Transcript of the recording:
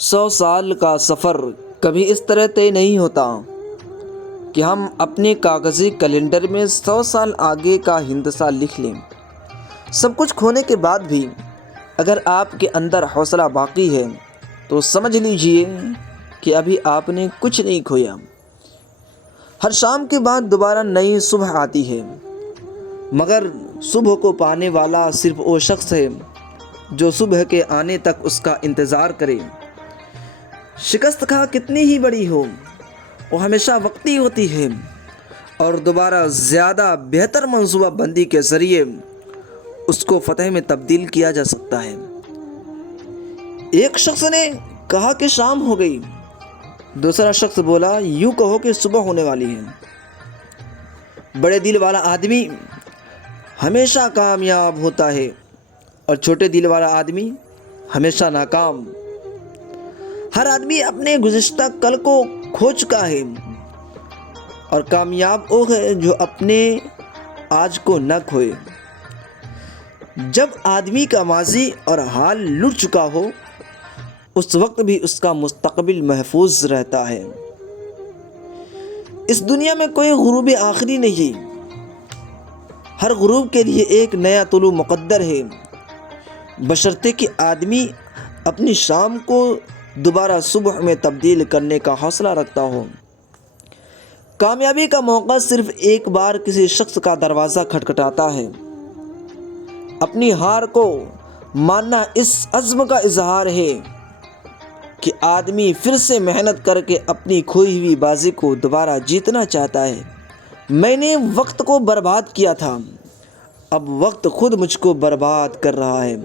100 سال کا سفر کبھی اس طرح طے نہیں ہوتا کہ ہم اپنے کاغذی کیلنڈر میں 100 سال آگے کا ہندسہ لکھ لیں۔ سب کچھ کھونے کے بعد بھی اگر آپ کے اندر حوصلہ باقی ہے تو سمجھ لیجئے کہ ابھی آپ نے کچھ نہیں کھویا۔ ہر شام کے بعد دوبارہ نئی صبح آتی ہے، مگر صبح کو پانے والا صرف وہ شخص ہے جو صبح کے آنے تک اس کا انتظار کرے۔ شکست خواہ کتنی ہی بڑی ہو، وہ ہمیشہ وقتی ہوتی ہے اور دوبارہ زیادہ بہتر منصوبہ بندی کے ذریعے اس کو فتح میں تبدیل کیا جا سکتا ہے۔ ایک شخص نے کہا کہ شام ہو گئی، دوسرا شخص بولا یوں کہو کہ صبح ہونے والی ہے۔ بڑے دل والا آدمی ہمیشہ کامیاب ہوتا ہے اور چھوٹے دل والا آدمی ہمیشہ ناکام۔ ہر آدمی اپنے گزشتہ کل کو کھو چکا ہے اور کامیاب وہ ہے جو اپنے آج کو نہ کھوئے۔ جب آدمی کا ماضی اور حال لٹ چکا ہو اس وقت بھی اس کا مستقبل محفوظ رہتا ہے۔ اس دنیا میں کوئی غروب آخری نہیں، ہر غروب کے لیے ایک نیا طلوع مقدر ہے، بشرطے کہ آدمی اپنی شام کو دوبارہ صبح میں تبدیل کرنے کا حوصلہ رکھتا ہو۔ کامیابی کا موقع صرف ایک بار کسی شخص کا دروازہ کھٹکھٹاتا ہے۔ اپنی ہار کو ماننا اس عزم کا اظہار ہے کہ آدمی پھر سے محنت کر کے اپنی کھوئی ہوئی بازی کو دوبارہ جیتنا چاہتا ہے۔ میں نے وقت کو برباد کیا تھا، اب وقت خود مجھ کو برباد کر رہا ہے۔